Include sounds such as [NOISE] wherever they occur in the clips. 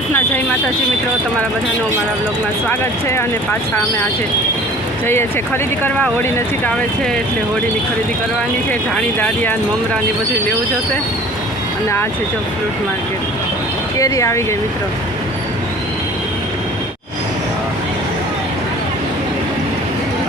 કૃષ્ણ જય માતાજી મિત્રો, તમારા બધાનું અમારા બ્લોગમાં સ્વાગત છે અને પાછા અમે આજે જઈએ છીએ ખરીદી કરવા. હોળી નજીક આવે છે એટલે હોળીની ખરીદી કરવાની છે. ધાણી દારિયા મમરાની બધું લેવું જશે. અને આ છે જો ફ્રૂટ માર્કેટ. કેરી આવી ગઈ મિત્રો.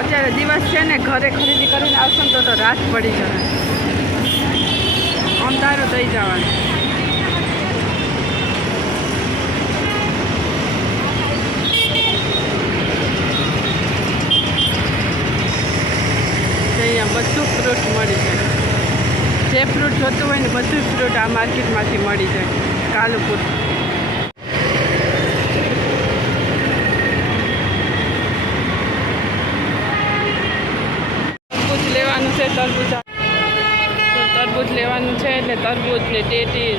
અત્યારે દિવસ છે ને, ઘરે ખરીદી કરીને આવશો ને તો રાત પડી જશે. અમદાવાદ થઈ જવાનું. બધું ફ્રૂટ મળી જાય. જે ફ્રૂટ જોતું હોય ને બધું ફ્રૂટ આ માર્કેટમાંથી મળી જાય. કાલુપુર. તરબૂચ લેવાનું છે તરબૂજ તરબૂજ લેવાનું છે એટલે તરબૂજ ને ટેટી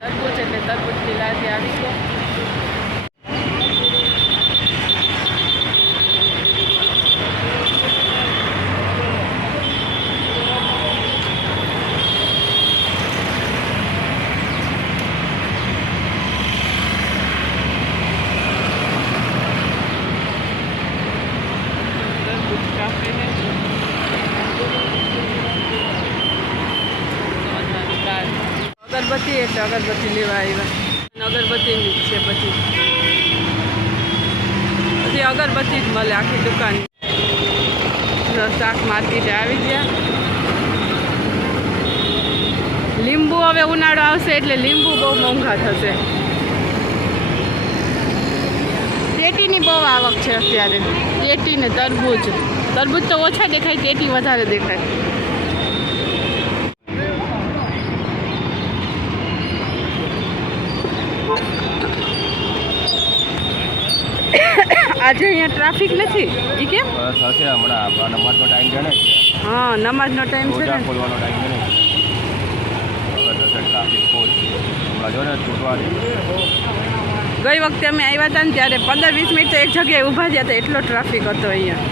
તરબૂજ એટલે તરબૂજની લાદી આવી ગયા તરબૂચ કાપે ને અગરબત્તી એટલે અગરબત્તી લેવા આવ્યા. અગરબત્તીની છે બધી. બધી અગરબત્તી જ મળે આખી દુકાન. શાક માર્કેટે આવી ગયા. લીંબુ હવે ઉનાળો આવશે એટલે લીંબુ બહુ મોંઘા થશે. ટેટીની બહુ આવક છે અત્યારે. ટેટી ને તરબૂચ. તરબૂચ તો ઓછા દેખાય ટેટી વધારે દેખાય. આજે અહીંયા ટ્રાફિક નથી? એ કેમ? બસ હશે હમણાં નમાજનો ટાઈમ છે ને. હા નમાજનો ટાઈમ છે ને. ખોલવાનો ટાઈમ છે ને. ટ્રાફિક ફૂલ હમણાં જો ને છૂટવાની. ગઈ વખતે અમે આવ્યા હતા ને ત્યારે પંદર વીસ મિનિટ તો એક જગ્યાએ ઊભા થયા હતા. એટલો ટ્રાફિક હતો અહીંયા.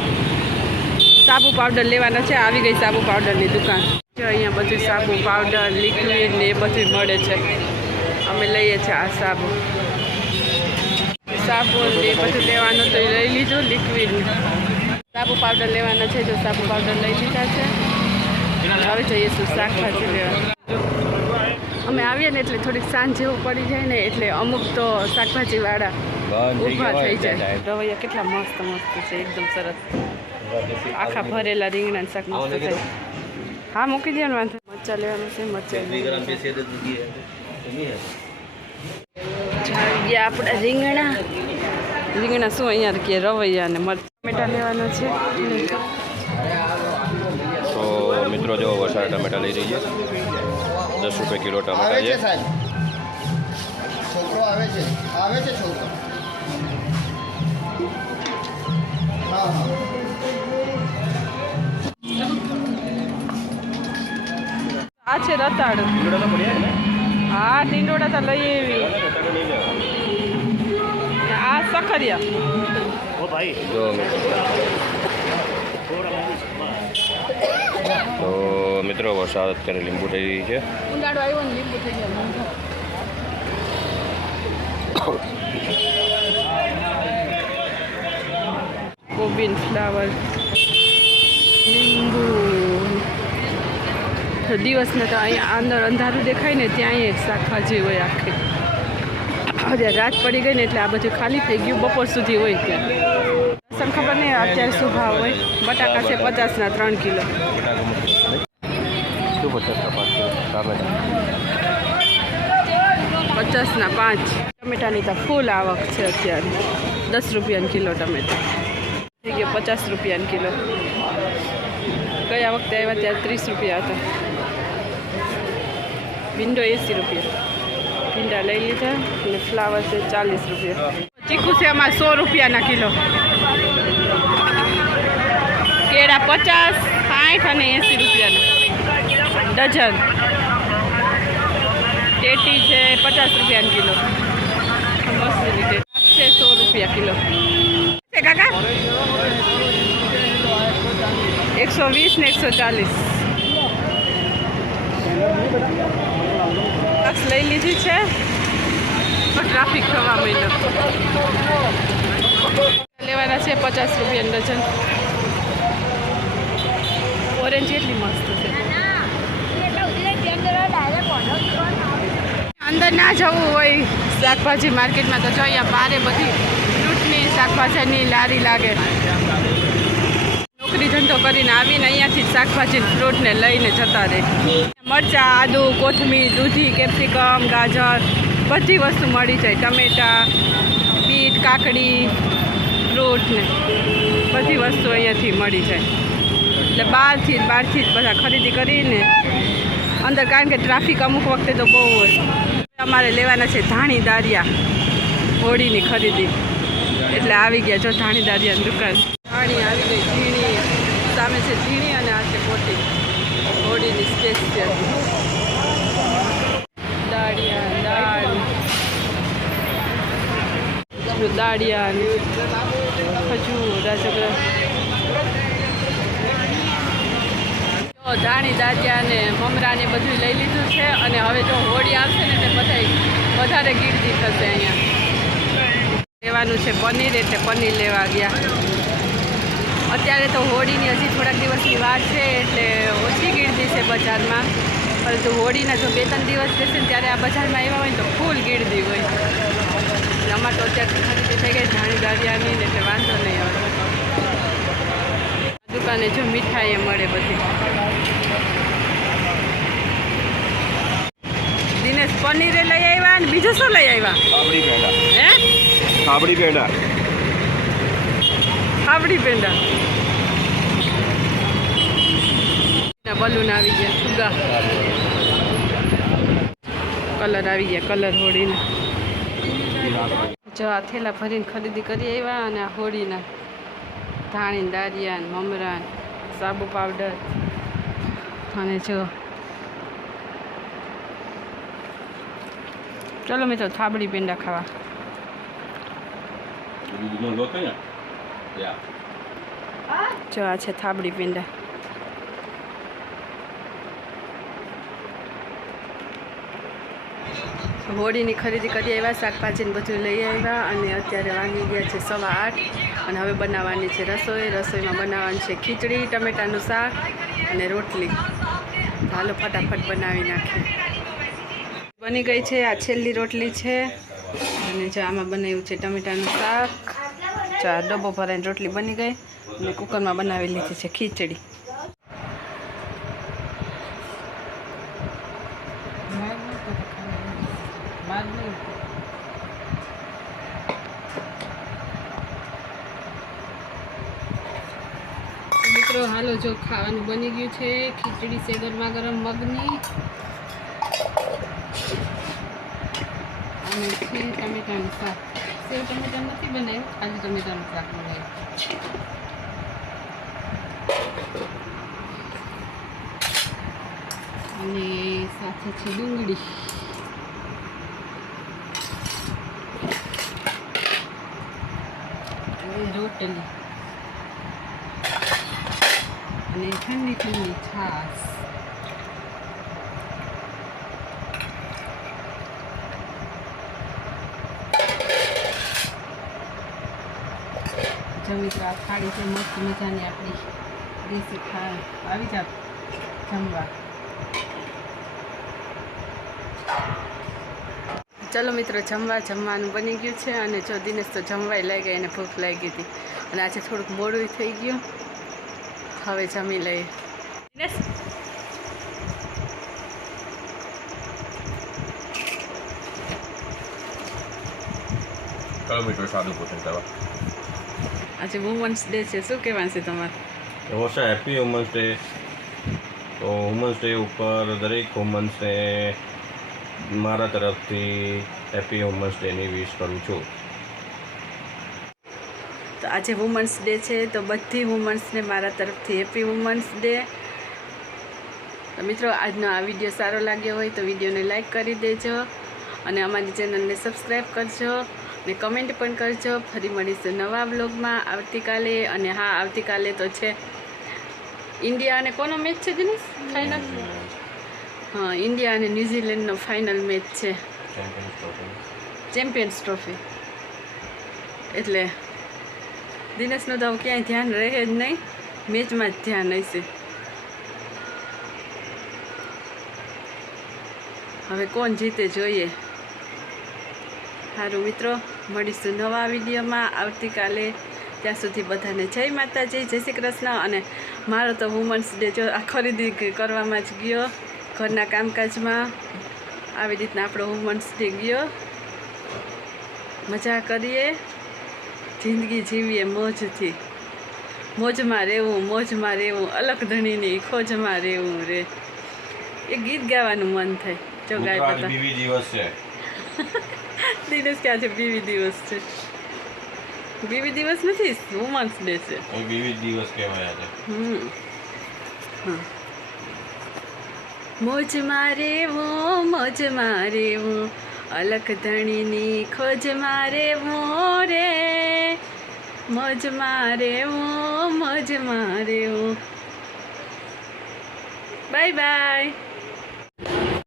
સાબુ પાવડર લેવાના છે. આવી ગઈ સાબુ પાવડરની દુકાન. જો અહીંયા બધું સાબુ પાવડર લિક્વિડ ને એ બધું મળે છે. અમે લઈએ છીએ આ સાબુ. સાબુ એ બધું લેવાનું તો લઈ લીધું લિક્વિડ સાબુ પાવડર લેવાના છે જો સાબુ પાવડર લઈ લીધા છે. હવે જઈએ છું શાકભાજી લેવા અમે આવીએ ને એટલે થોડીક સાંજ જેવું પડી જાય ને એટલે અમુક તો શાકભાજીવાળા ઊભા થઈ જાય. રવૈયા કેટલા મસ્ત મસ્ત છે એકદમ સરસ. આખા ભરેલા રીંગણા શાક મસ્ત છે હા મૂકી દે ને વાંધો. મરચા લેવાનું છે મરચા ગયા આપણા રીંગણા. રીંગણા શું અહીંયા કે રવૈયા ને મરચા. ટમેટા લેવાના છે. તો મિત્રો જો વસાળ ટમેટા લઈ જઈએ દસ રૂપિયા કિલો ટમેટા છે છે. છોકરો આવે છે. આવે છે છોકરો? હા હા. આ છે રતાળું. હા ટીંડોળા તો લઈ આવી. આ સખરિયા. જો મિત્રો. તો મિત્રો વરસાદ અત્યારે લીંબુ થઈ રહી છે. ઉનાળો આવ્યો ને લીંબુ થઈ ગયા. મોંઘા. કોબીન ફ્લાવર. લીંબુ. તો દિવસને તો અહીંયા અંદર અંધારું દેખાય ને ત્યાં એક શાકભાજી હોય આખી. હવે રાત પડી ગઈ ને એટલે આ બધું ખાલી થઈ ગયું, બપોર સુધી હોય ત્યાં. લસણ ખબર નહીં, અત્યારે શું ભાવ હોય? બટાકા છે પચાસના ત્રણ કિલો. પચાસના પાંચ. ટમેટાની તો ફૂલ આવક છે અત્યારે. દસ રૂપિયાની કિલો ટમેટા. થઈ ગયો પચાસ રૂપિયાની કિલો. ગયા વખતે આવ્યા ત્યારે ત્રીસ રૂપિયા હતા. વિન્ડો એંસી રૂપિયા ભીંડા લઈ લીધા અને ફ્લાવર છે ચાલીસ રૂપિયા ચીકુ છે આમાં સો રૂપિયાના કિલો કેળા પચાસ સાઠ અને એંસી રૂપિયાના ડઝન ટેટી છે પચાસ રૂપિયાની કિલો મસ્ત રીતે છે સો રૂપિયા કિલો છે કાકા એકસો વીસ ને એકસો ચાલીસ બસ લઈ લીધી છે? ટ્રાફિક થવા માંડ્યો. લેવાના છે પચાસ રૂપિયા ડઝન. ઓરેન્જ એટલી મસ્ત છે. અંદર ના જવું હોય શાકભાજી માર્કેટમાં તો જો અહીંયા બારે બધી ફ્રૂટની શાકભાજીની લારી લાગે. નોકરી ધંધો કરીને આવીને અહીંયાથી શાકભાજી ફ્રૂટને લઈને જતા રહે. મરચાં, આદુ, કોથમીર, દૂધી, કેપ્સિકમ, ગાજર, બધી વસ્તુ મળી જાય. ટમેટા, બીટ, કાકડી, ફ્રૂટ ને બધી વસ્તુ અહીંયાથી મળી જાય. એટલે બહારથી બહારથી જ બધા ખરીદી કરીને અંદર કારણ કે ટ્રાફિક અમુક વખતે તો બહુ હોય. અમારે લેવાના છે ધાણી દારિયા હોળીની ખરીદી. એટલે આવી ગયા જો ધાણી દારિયાની દુકાન. ધાણી આવી ગઈ ઝીણી, સામે છે ઝીણી અને આ છે મોટી. હોળીની સ્પેશિયલ દાળિયા Darian, દાળિયા ને ખજૂર રાજગ્રહ ધાણી દાળિયા અને મમરા ને બધું લઈ લીધું છે અને હવે જો હોળી આવશે ને એટલે બધા વધારે ગીરદી થશે અહીંયા. લેવાનું છે પનીર એટલે પનીર લેવા ગયા. અત્યારે તો હોળીની હજી થોડાક દિવસની વાર છે એટલે ઓછી ગીર્દી છે બજારમાં. પરંતુ હોળીના જો બે ત્રણ દિવસ રહેશે ને ત્યારે આ બજારમાં આવ્યા હોય ને તો ફૂલ ગીર્દી હોય. અમારે તો અત્યારે ખરીદી થઈ ગઈ ધાણી દાળિયાની ને એટલે વાંધો નહીં આવે. દુકાને જો મીઠાઈ મળે બધી. દિનેશ પનીરે લઈ આવ્યા અને બીજું શું લઈ આવ્યા? હે? આપણી પેંડા આપડી પેંડા. બલૂન આવી ગયા, સુગા. કલર આવી ગયા કલર હોળીના. જો આ થેલા ભરીને ખરીદી કરી આવ્યા અને આ હોળીના ધાણી દારિયા મમરાન, સાબુ પાવડર અને જો ચલો મિત્રો, થાબડી પેંડા ખાવા. જો આ છે થાબડી પેંડા. હોળીની ખરીદી કરી આવ્યા, શાકભાજીને બધું લઈ આવ્યા અને અત્યારે વાગી ગયા છે સવા આઠ. અને હવે બનાવવાની છે રસોઈ. રસોઈમાં બનાવવાની છે ખીચડી, ટમેટાનું શાક અને રોટલી. હાલો ફટાફટ બનાવી નાખીએ. બની ગઈ છે આ છેલ્લી રોટલી છે. અને જો આમાં બનાવ્યું છે ટમેટાનું શાક. આ ડબ્બો ભરાઈને રોટલી બની ગઈ. અને કુકરમાં બનાવી લીધી છે ખીચડી. મિત્રો, હાલો જો ખાવાનું બની ગયું છે. ખીચડી છે ગરમા ગરમ મગની. અને છે ટમેટાનું શાક. સેવ ટમેટા નથી બનાવ્યું, ખાલી ટમેટાનું શાક બનાવ્યું. અને સાથે છે ડુંગળી. અને રોટલી. અને ઠંડી ઠંડી છાશ. જો મિત્રો, આ છે, મસ્ત મજાની આપણી દેશી ખા આવી જાવ જમવા. ચલો મિત્રો, જમવા જમવાનું બની ગયું છે અને જો દિનેશ તો જમવાય લાગી ગઈ અને ભૂખ લાગી હતી. અને આજે થોડુંક મોડું થઈ ગયું. હવે જમી લઈએ. મીટર સાદું પોષણ કરવા આજે વુમન્સ ડે છે શું કહેવાનું છે તમારે એવો હેપી વુમન્સ ડે તો વુમન્સ ડે ઉપર દરેક વુમન્સને મારા તરફથી હેપી વુમન્સ ડેની વિશ કરું છું તો આજે વુમન્સ ડે છે તો બધી વુમન્સને મારા તરફથી હેપી વુમન્સ ડે તો મિત્રો આજનો આ વીડિયો સારો લાગ્યો હોય તો વિડીયોને લાઇક કરી દેજો અને અમારી ચેનલને સબસ્ક્રાઈબ કરજો ને કમેન્ટ પણ કરજો. ફરી મળીશું નવા બ્લોગમાં આવતીકાલે અને હા આવતીકાલે તો છે. ઇન્ડિયા અને કોનો મેચ છે દિનેશ? ફાઇનલ હા ઇન્ડિયા અને ન્યૂઝીલેન્ડનો ફાઇનલ મેચ છે. ચેમ્પિયન્સ ટ્રોફી એટલે દિનેશનું તો ક્યાંય ધ્યાન રહે જ નહીં. મેચમાં જ ધ્યાન હશે. હવે કોણ જીતે જોઈએ? સારું મિત્રો. મળીશું નવા વિડીયોમાં. આવતીકાલે ત્યાં સુધી બધાને જય માતાજી જય શ્રી કૃષ્ણ. અને મારો તો વુમન્સ ડે જો આ ખરીદી કરવામાં જ ગયો. ઘરના કામકાજમાં આવી રીતના આપણો વુમન્સ ડે ગયો. મજા કરીએ. જિંદગી જીવીએ મોજથી. મોજમાં રહેવું મોજમાં રહેવું. અલગ ધણીની ખોજમાં રહેવું રે. એ ગીત ગાવાનું મન થાય. જો ગાય બધા. [LAUGHS] દિવસ ક્યાં છે બીવી દિવસ છે બીવી દિવસ નથી વુમન્સ ડે છે બીવી દિવસ કહેવાય છે હમ મોજ મારે wo મોજ મારે wo અલખ ધણીની ખોજ મારે wo રે મોજ મારે wo મોજ મારે wo બાય બાય